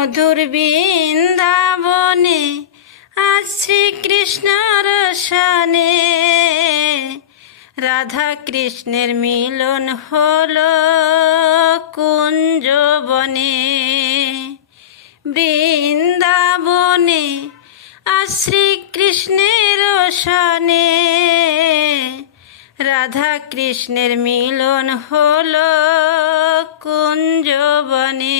মধুর বৃন্দাবনে, আজ শ্রীকৃষ্ণর সানে রাধা কৃষ্ণের মিলন হলো কুঞ্জবনে। বৃন্দাবনে, আজ শ্রীকৃষ্ণের সনে রাধা কৃষ্ণের মিলন হলো কুঞ্জবনে।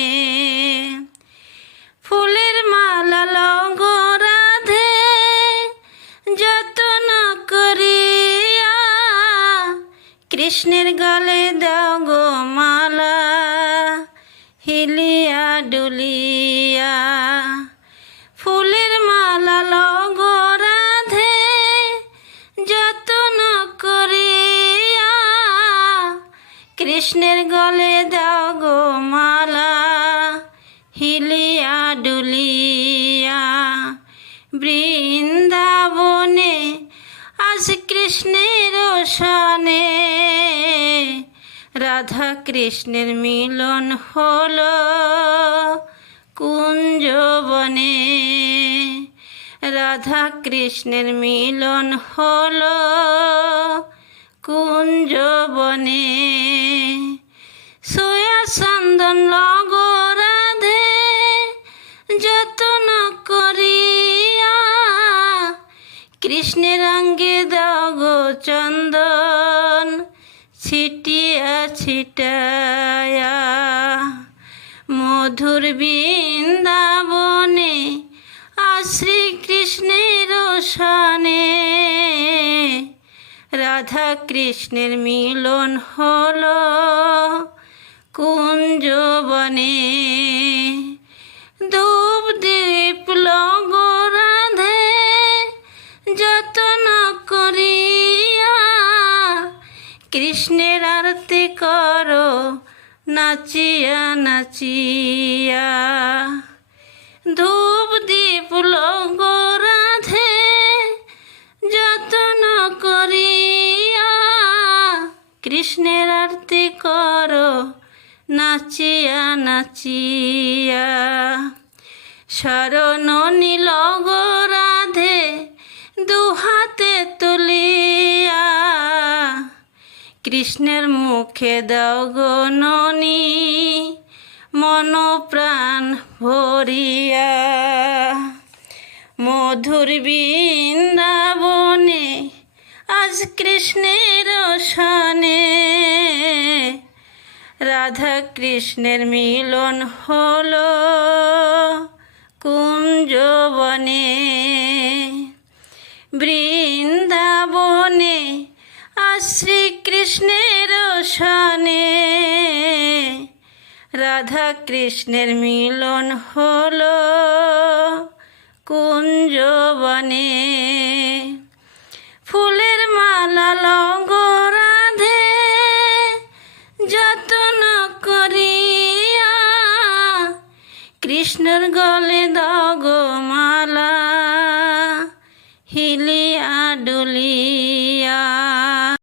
কৃষ্ণের গলে দাও গো মালা, হিলিয়া ডুলিয়া। ফুলের মালা লঙ্গ রাধে, যত্ন করিয়া। কৃষ্ণের গলে দাও গো মালা, হিলিয়া ডুলিয়া। বৃন্দাবনে আজ কৃষ্ণের সনে রাধা কৃষ্ণের মিলন হলো কুঞ্জবনে। রাধা কৃষ্ণের মিলন হলো কুঞ্জবনে। সোয়া চন্দন লগ রাধে যত্ন করিয়া কৃষ্ণের অঙ্গে দাও গো চন্দন ছিটিয়া ছিটায়া মধুর বৃন্দাবনে আর শ্রীকৃষ্ণের সনে রাধা কৃষ্ণের মিলন হলো কুঞ্জবনে। কৃষ্ণের আরতি করো, নাচিয়া নাচিয়া। ধূপ, দীপ লগ রাধে, যত্ন করিয়া কৃষ্ণের আরতি করো, নাচিয়া নাচিয়া। শরণ নীল কৃষ্ণের মুখে দাও গো মন প্রাণ ভরিয়া। মধুর বৃন্দাবনে আজ কৃষ্ণের সনে রাধা কৃষ্ণের মিলন হলো কুঞ্জবনে বৃন্দাবনে কৃষ্ণের সানে রাধা কৃষ্ণের মিলন হলো কুঞ্জবনে। ফুলের মালা লঙ্গ রাধে যতন করিয়া কৃষ্ণর গলে দগ মালা, হিল